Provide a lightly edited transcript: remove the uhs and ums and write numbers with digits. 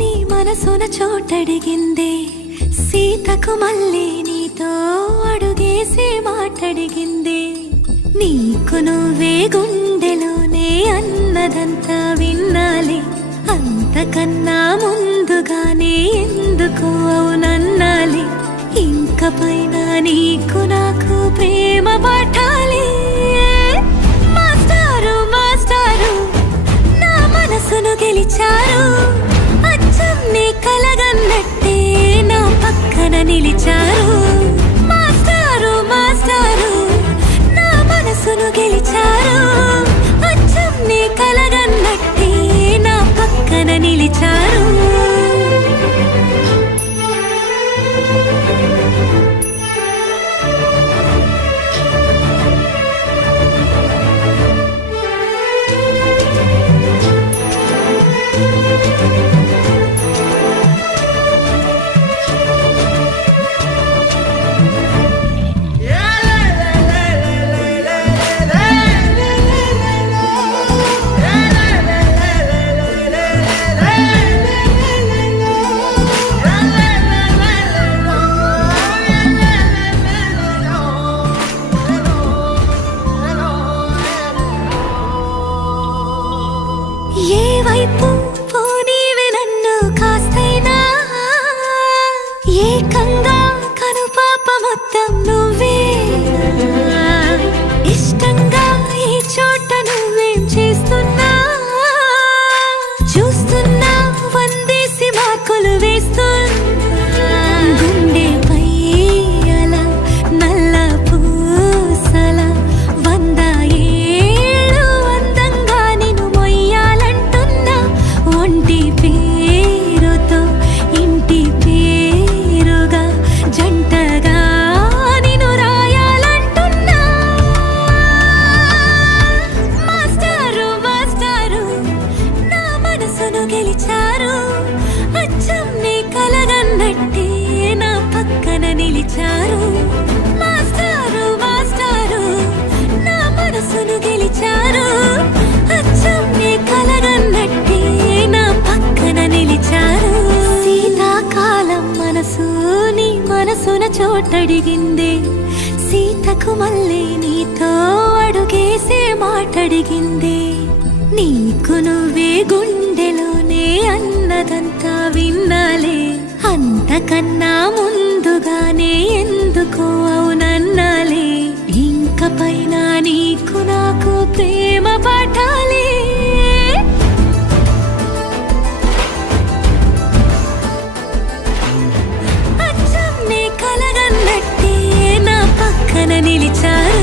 నీ మనసున చోటడిగిందే సీతకు మళ్ళీ నీతో అడుగేసి మాటడిగిందే నీకు నువ్వే గుండెలోనే అన్నదంతా విన్నాలి అంతకన్నా ముందుగానే ఎందుకు అవునన్నాలి ఇంక పైన నీకు నాకు ప్రేమ పట్టాలి మాస్టారు మాస్టారు నా మనసును గెలిచారు అచ్చం నీ కలగన్నట్టే నా పక్కన నిలిచారు మాస్టారు మాస్టారు నా మనసును గెలిచారు అచ్చం నీ కలగన్నట్టే నా పక్కన నిలిచారు ఏ వైపు పోనీవి నన్ను కాస్తైనా ఏకంగా కనుపాప మొత్తం నువ్వే ఇష్టంగా ఈ చోట నువ్వేం చేస్తున్నా చూస్తున్నా వందేసి మార్కులు వేస్తున్నా గుండెపై అలా నల్ల పూసల 100 ఏళ్ళు అందంగా నిన్ను మొయ్యాలంటున్నా ఒంటి పేరుతో ఇంటి పేరుగా జంటగా నిన్ను రాయాలంటున్నా మాస్టారు మాస్టారు నా మనసును గెలిచారు అచ్చం నీ కలగన్నట్టే నా పక్కన నిలిచారు మాస్టారు మాస్టారు నా మనసును గెలిచారు అచ్చం నీ కలగన్నట్టే నా పక్కన నిలిచారు శీతాకాలం మనసు నీ మనసున చోటడిగిందే సీతకు మళ్ళీ నీతో అడుగేసే మాటడిగిందే నీకు నువ్వే గుండెలోనే అన్నదంతా విన్నాలే అంతకన్నా ముందుగానే ఎందుకు అవునన్నాలే ఇంక పైన నీకు నాకు ప్రేమ పట్టాలి అచ్చం నీ కలగన్నట్టే నా పక్కన నిలిచారు